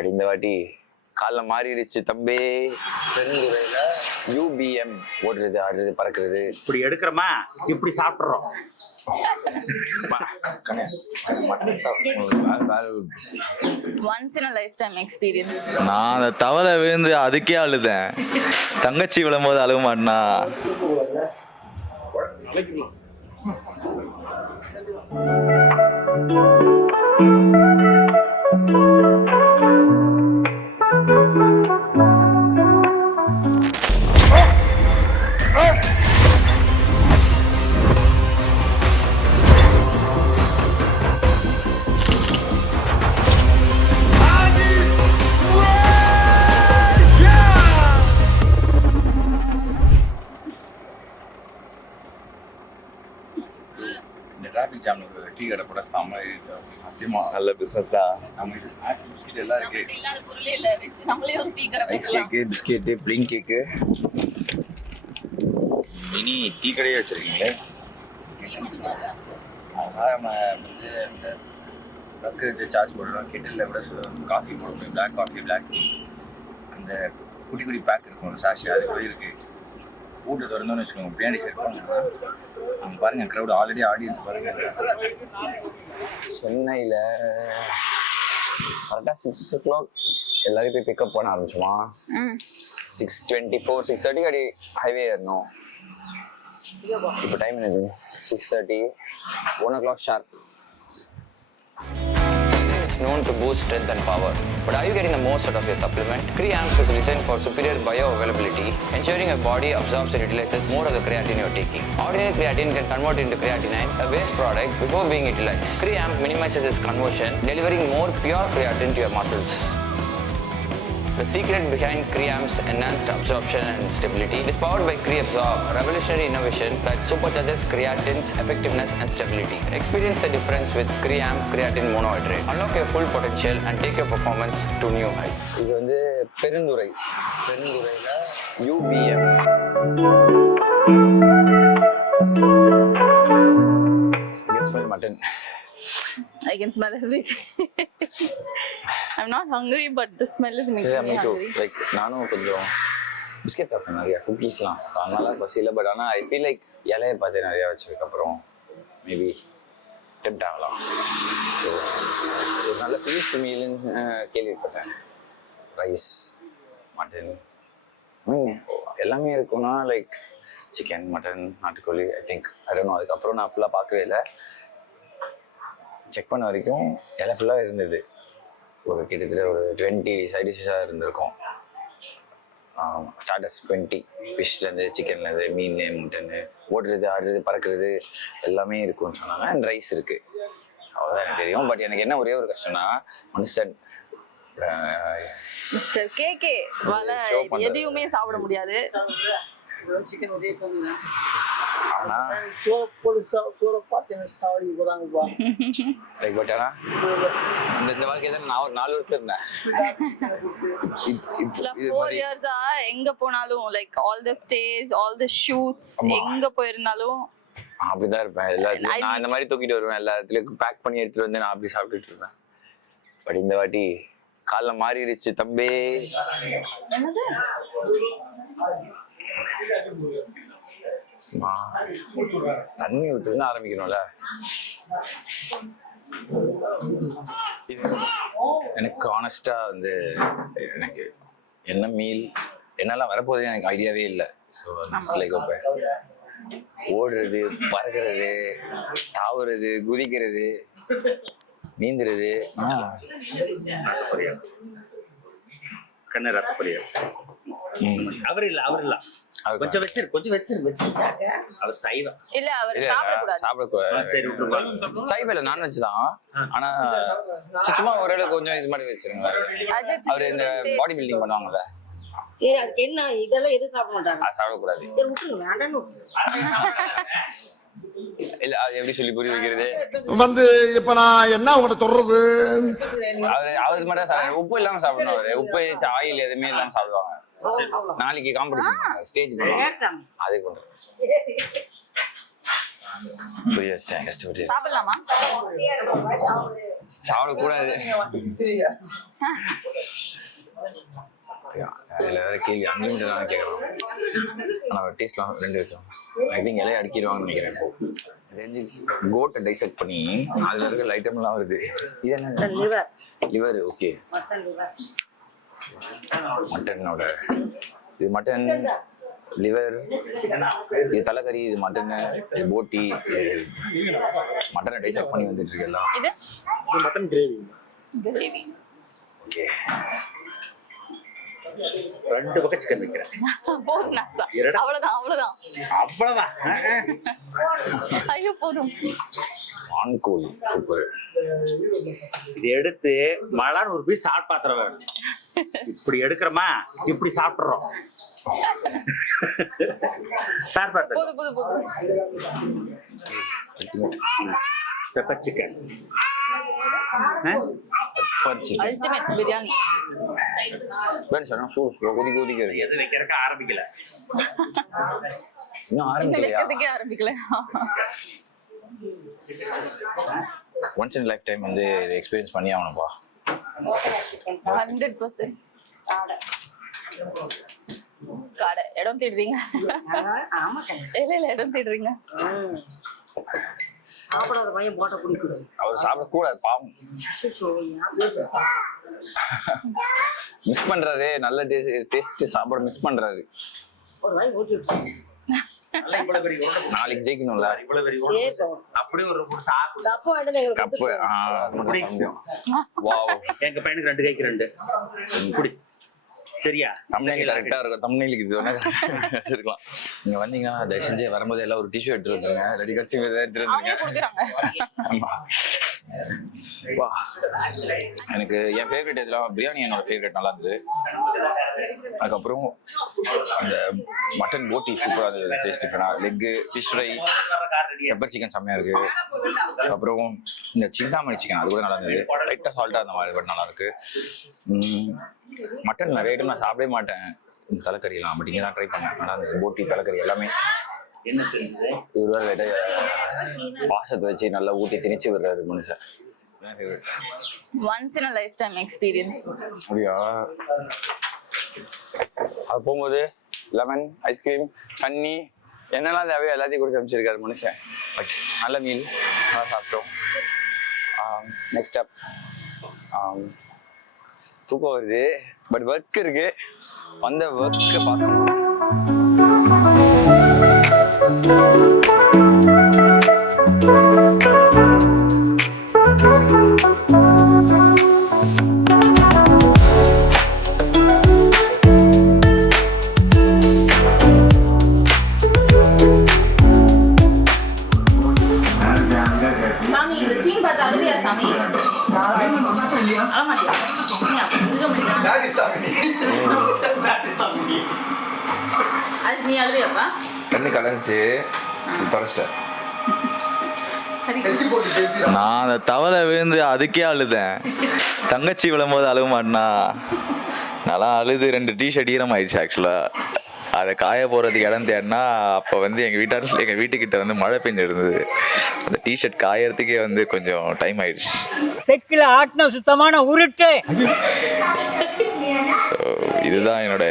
But இந்த வாட்டி காலைல மாறிடுச்சு தம்பி. பெருந்துறையில UBM ஓடுறது, ஆடுறது, பறக்கிறது. இப்படி எடுக்கிறோமா, இப்படி சாப்பிட்றோம். Once in a lifetime experience. நான் அந்த தவளை விழுந்து அதுக்கே அழுதேன். தங்கச்சி விழும்போது அழுக மாட்டேனா? டிராஃபிக் ஜாம்ல ஒரு டீ கடை கூட செம்ம சத்தியமா நல்ல பிசினஸ் தான். நம்ம இது ஸ்நாக்ஸ் பிஸ்கெட் எல்லாம் இருக்கு. இல்லாத பொருளே இல்ல, வெச்சு நம்மளே ஒரு டீ கடை ஐஸ் போடலாம். கேக்கு, பிஸ்கெட்டு, பிளின் கேக்கு, மினி டீ கடையே வச்சிருக்கீங்களே. அதனால நம்ம வந்து இந்த பக்கத்து சார்ஜ் போடணும், கெட்டில் கூட காஃபி போடணும், பிளாக் காஃபி, பிளாக் டீ, அந்த குட்டி குட்டி பேக் இருக்கும் சாஷி, அது கூட இருக்கு. கூட்டு திறந்தோன்னு வச்சுக்கோங்க, பின்னாடி சேர்ப்பாங்க. அங்கே பாருங்க, க்ரௌட் ஆல்ரெடி ஆடியன்ஸ் பாருங்க. சென்னையில் கரெக்டாக 6 o'clock எல்லாரையும் போய் பிக்கப் பண்ண ஆரம்பிச்சோமா. 6:24, 6:30 அடி ஹைவே ஏறணும். இப்போ டைம் என்னது? 6:30, 1 o'clock sharp. It's known to boost strength and power. But are you getting the most out of your supplement? Creamp is designed for superior bioavailability, ensuring your body absorbs and utilizes more of the creatine you're taking. Ordinary creatine can convert into creatinine, a waste product, before being utilized. Creamp minimizes its conversion, delivering more pure creatine to your muscles. The secret behind Creamp's enhanced absorption and stability is powered by Creabsorb, a revolutionary innovation that supercharges creatine's effectiveness and stability. Experience the difference with Creamp creatine monohydrate. Unlock your full potential and take your performance to new heights. இது வந்து பெருந்துறையில UBM. You can smell mutton. I can smell everything. I'm not hungry, but the smell is making Yeah, me me too. hungry. Like நானும் கொஞ்சம் biscuit சாப்பிட்டேன், நிறையா குக்கீஸ்லாம், அதனால பசியில். But ஆனால் I feel like இலையை பார்த்து நிறையா வச்சதுக்கப்புறம் மேபி டெம்ட் ஆகலாம். ஸோ ஒரு நல்ல ஃபீஸ்ட் மீல்னு கேள்விப்பட்டேன். ரைஸ், மட்டன், எல்லாமே இருக்கும்னா லைக் சிக்கன், மட்டன், நாட்டுக்கோழி, I think. I don't know. அதுக்கப்புறம் நான் ஃபுல்லாக பார்க்கவே இல்லை. செக் பண்ண வரைக்கும் இலை ஃபுல்லாக இருந்தது. ஒரு கிட்டத்தட்ட ஒரு 20 சைட் டிஷ்ஷாக இருந்திருக்கும். ஸ்டார்டர்ஸ் 20, ஃபிஷ்லேருந்து, சிக்கன்லேருந்து, மீன், மட்டனு, ஓடுறது, ஆடுறது, பறக்கிறது எல்லாமே இருக்கும்னு சொன்னாங்க. அண்ட் ரைஸ் இருக்குது. அவ்வளோதான் எனக்கு தெரியும். பட் எனக்கு என்ன ஒரே ஒரு கஷ்டம்னா, மனுஷன் மிஸ்டர் கேகே வால எதையுமே சாப்பிட முடியாது. பட் ஆனால் இந்த வாழ்க்கையை தான் நான் ஒரு 4 வருஷம் இருந்தேன். 4 years எங்க போனாலும் like all the stay, all the shoots, எங்க போயிருந்தாலும் அப்படிதான் இருப்பேன். எல்லாத்துலயும் நான் இந்த மாதிரி தூக்கிட்டு வருவேன். எல்லா இடத்துலயும் பேக் பண்ணி எடுத்துட்டு வந்து நான் அப்படி சாப்பிட்டுட்டு இருப்பேன். பட் இந்த வாட்டி காலைல மாறிடுச்சு தம்பி. தண்ணி ஊற்றுன்னு ஆரம்பிக்கணும்ல. எனக்கு ஆனஸ்டா வந்து எனக்கு என்ன மீல் என்னெல்லாம் வரப்போகுது எனக்கு ஐடியாவே இல்லை. ஸோ லைக் ஓடுறது, பறக்கிறது, தாவுறது, குதிக்கிறது, நீந்துறது. கண்ணு ரத்த பொரியல். அவர் இல்ல கொஞ்சம் வச்சிரு அவர் சைவம் இல்ல, அவர் சாப்பிடக்கூடாது. சரி, சைவம் இல்ல, நான்வெஜ் தான். ஆனா சும்மா ஓரளவுக்கு கொஞ்சம் இது மாதிரி வச்சிருங்க. அவரு இந்த பாடி பில்டிங் பண்ணுவாங்கல்ல, சரி அதுக்கு என்ன இதெல்லாம் எதுவும் சாப்பிட மாட்டாங்க. அது சாப்பிடக்கூடாது. சரி விட்டுருங்க, வேண்டாம். இல்ல அது எப்படி சொல்லி புரிய வைக்கிறது வந்து இப்ப நான் என்ன உங்கள்கிட்ட சொல்றது? அவரு மட்டும் உப்பு இல்லாம சாப்பிடணும். அவரு உப்பு, ஆயில் எதுவுமே இல்லாம சாப்பிடுவாங்க. நாளைக்கு காம்படிஷன் ஸ்டேஜ் பண்ணுவாங்க, அதுக்கு பண்றேன். புரிய வச்சிட்டேன், கஷ்டப்பட்டு. சாப்பிடலாமா? சாப்பிடக்கூடாது. அதில் வேற கேள்வி அன்லிமிட்டட் தான் கேட்குறோம். ஆனால் டேஸ்ட்லாம் 2 வருஷம் ஐ திங்க் இலையை அடிக்கிடுவாங்கன்னு நினைக்கிறேன். இப்போ ரெஞ்சு கோட்டை டைசெக்ட் பண்ணி அதில் இருக்க ஐட்டம்லாம் வருது. இது என்ன? Liver liver. Okay, mutton liver மட்டனோட இது மட்டன் லிவர், இது தலைக்கறி, இது மட்டன், இது போட்டி, மட்டனை டைசெக்ட் பண்ணி வந்துட்டு இருக்கு எல்லாம். இது மட்டன் கிரேவி. கிரேவி. ஓகே, 2 பக்கம் சிக்கன் வைக்கிறேன். போதும் அவ்வளவுதான் அவ்வளவுதான். அவ்வளவா? ஐயோ போதும். ஆன்கோல் சூப்பர். இது எடுத்து மலான்னு ஒரு பீஸ் சாப்பிட்டு பாத்திரம் வேணும். இப்படி எடுக்கிறோமா, இப்படி சாப்பிட்றோம். சார் பார்த்து போதும் போதும் போதும். Pepper chicken, ultimate biryani. வேணும் சார், கொதிக்க இருக்கு. எது வைக்கிறதுக்கு ஆரம்பிக்கல, இன்னும் ஆரம்பிக்கலையா? வைக்கிறதுக்கே ஆரம்பிக்கல. ஒன்ஸ் இன் லைஃப் டைம் வந்து எக்ஸ்பீரியன்ஸ் பண்ணி ஆகணும்ப்பா. 100%. கடை இடம் தேடுறீங்க? இல்ல இடம் தேடுறீங்க. சாப்பிடாத பையன் போட்ட குடிக்குது. அவர் சாப்பிடக்கூடாது பாவம். மிஸ் பண்றாரு, நல்ல டேஸ்ட் சாப்பிட மிஸ் பண்றாரு. ஒரு வாய் ஊட்டி விட்டு இவ்வளவு பெரிய உருண்டை நாளைக்கு ஜெயிக்கணும்ல. இவ்வளவு பெரிய உருண்டை அப்படியே ஒரு சாப்பிடு. Cup வேண்டது cup. வாவ், எங்க பையனுக்கு 2 கைக்கு 2 குடி. சரியா? தம்ப்நெயில் கரெக்டா இருக்கும். தம்ப்நெயிலுக்கு இது வேணா வச்சிருக்கலாம். நீங்க வந்தீங்கன்னா தயவு செஞ்சு வரும்போது எல்லாம் ஒரு டிஷ்யூ எடுத்துட்டு வந்துருங்க. ரெடி கட்சி எடுத்துட்டு அவங்களே வந்துருங்க. குடுக்குறாங்க. ஆமா. வா, எனக்கு என் ஃபேவரட் இதெல்லாம் பிரியாணி என்னோட ஃபேவரட், நல்லா இருந்தது. அதுக்கப்புறம் அந்த மட்டன் போட்டி சூப்பராக இருந்தது. Taste leg, fish fry, pepper chicken செம்மையா இருக்கு. அப்புறம் இந்த சிந்தாமணி சிக்கன் அது கூட நல்லா இருந்தது. லைட்டாக சால்ட்டாக அந்த மாதிரி பட் நல்லா இருக்கு. மட்டன் நிறைய ஐட்டம் நான் சாப்பிடவே மாட்டேன். இந்த தலைக்கறியெல்லாம் பட் இங்கே தான் ட்ரை பண்ணேன். நல்லா இருந்தது. போட்டி தலைக்கறி எல்லாமே. என்ன தெரியுது? இவர் வேற லைட்டாக பாசத்தை வச்சு நல்லா ஊட்டி திணிச்சு விடுறாரு மனுஷன். Once in a lifetime experience. அப்படியா? அது போகும்போது லெமன், ஐஸ்கிரீம், தண்ணி, என்னெல்லாம் தேவையோ எல்லாத்தையும் கொடுத்து அமைச்சிருக்காரு மனுஷன். பட் நல்ல மீல், நல்லா சாப்பிட்டோம். நெக்ஸ்ட் ஸ்டெப் தூக்கம் வருது, பட் ஒர்க் இருக்கு. வந்த ஒர்க்கை பார்க்கணும். சாமி இந்த சீன் பார்த்து அழுதியா சாமி? அழமாட்டியா? அது நீ அழுதியாப்பா? கண்ணு கலைஞ்சி தொடச்சிட்டேன். நான் அந்த தவளை விழுந்து அதுக்கே அழுதேன். தங்கச்சி விழும்போது அழுக மாட்டேனா? நல்லா அழுது 2 டிஷர்ட் ஈரமாயிடுச்சு. ஆக்சுவலாக அதை காய போகிறதுக்கு இடம் தேடினா அப்போ வந்து எங்கள் வீட்டுக்கிட்ட வந்து மழை பெஞ்சு இருந்தது. அந்த டிஷர்ட் காயறதுக்கே வந்து கொஞ்சம் டைம் ஆயிடுச்சு. செக்கில் ஆட்டின சுத்தமான உருட்டு. ஸோ இதுதான் என்னோட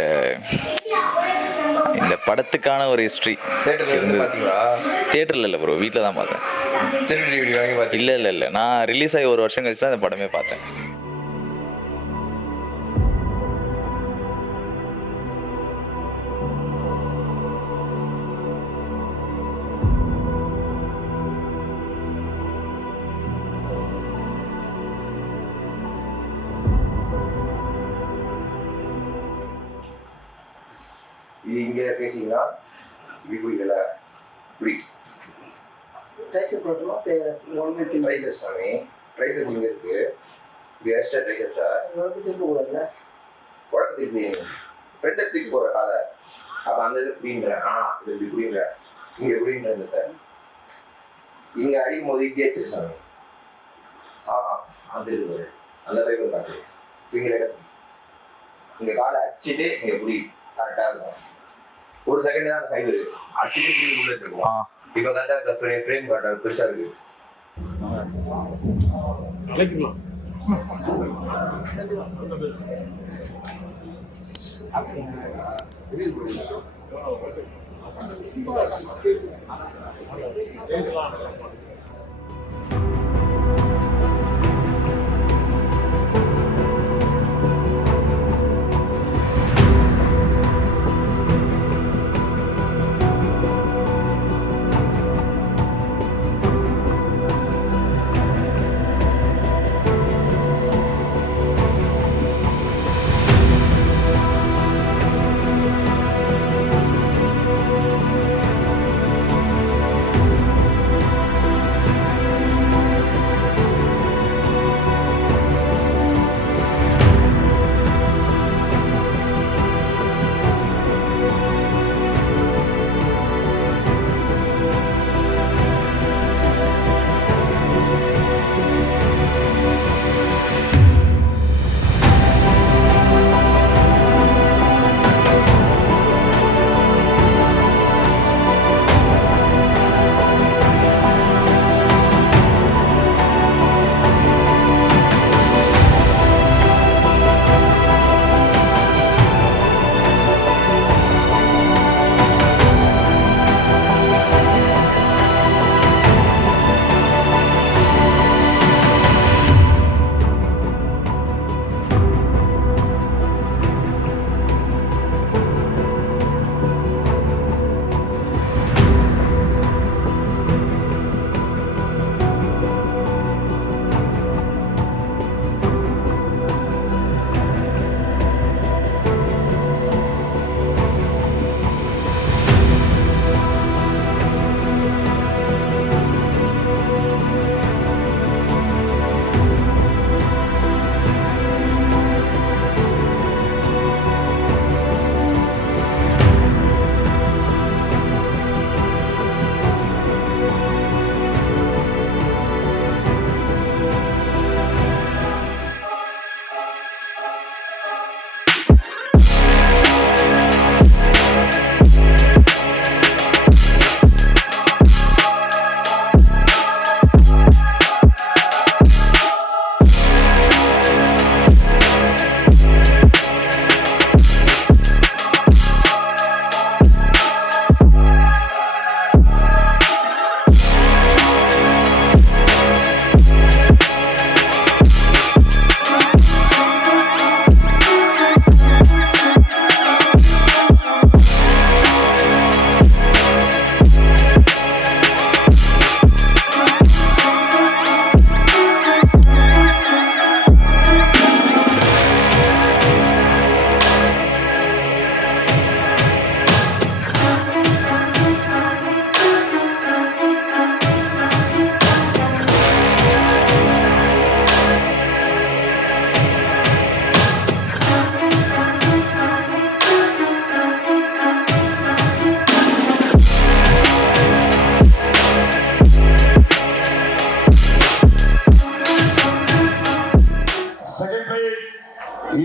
இந்த படத்துக்கான ஒரு ஹிஸ்ட்ரி இருந்தது. தியேட்டரில் இல்லை ப்ரோ, வீட்டில் தான் பார்த்தேன். இல்லை நான் ரிலீஸ் ஆகி 1 வருஷம் கழிச்சு தான் இந்த படமே பார்த்தேன். இது இங்கே பேசிங்களா? இப்படி குடிக்கல இப்படி ட்ரைசர் போட்டோம். 1 மினிட் ட்ரைசர் சாமி, ட்ரைசர் இங்கே இருக்கு. இது எக்ஸ்ட்ரா ட்ரைசர் சார். திருப்பி போடல, உடம்பு திருப்பி ஃப்ரெண்டை தூக்கி போகிற காலை. அப்போ அந்த இது புரியுன்றேன். இது இப்படி புரியுங்க, இங்கே புரியுன்ற சார். இங்கே அடிக்கும் போது கேஸ் சாமி. அது இருக்குது அந்த டைப்பில் காட்டு. இங்கே காலை அடிச்சுட்டு இங்கே புரி கரெக்டாக இருக்கும். 1 செகண்ட் தான் அந்த ஃபைபர் அடிச்சுட்டு புரி உள்ள இருக்கும். இப்போ கரெக்டாக ஃப்ரேம் கரெக்டாக பெருசாக இருக்கு.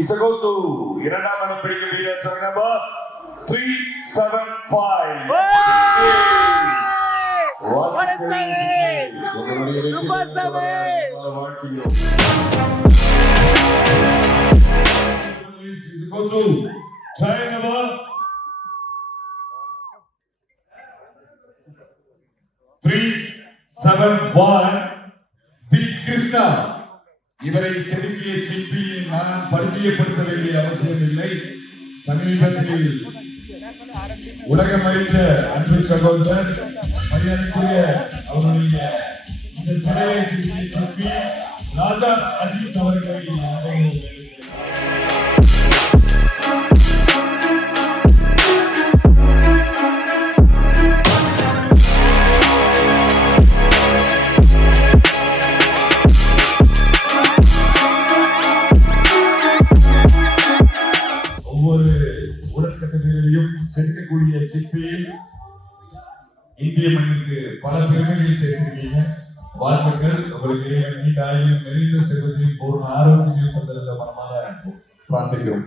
Isagosu, இரண்டாம் இடம் பிடிக்கும் வீரர் try number 375. What a save! Super save! Isagosu, try number 371. B. Krishna. இவரை செதுக்கிய சிற்பியை நான் பரிச்சயப்படுத்த வேண்டிய அவசியம் இல்லை. சமீபத்தில் உலகம் அறிந்த அன்பு சகோதரர் மரியாதைக்குரிய அவருடைய இந்த சிலையை செதுக்கிய சிற்பி ராஜா அஜித் அவர்களை செதுக்கக்கூடிய சிற்பியில் இந்திய மண்ணுக்கு பல பெருமைகளை சேர்த்திருக்கீங்க. வாழ்த்துக்கள். உங்களுக்கு நீண்ட ஆயுள் நிறைந்த செல்வத்தையும் பூர்ண ஆரோக்கியம் தந்திருந்த மனமாக பிரார்த்திக்கிறோம்.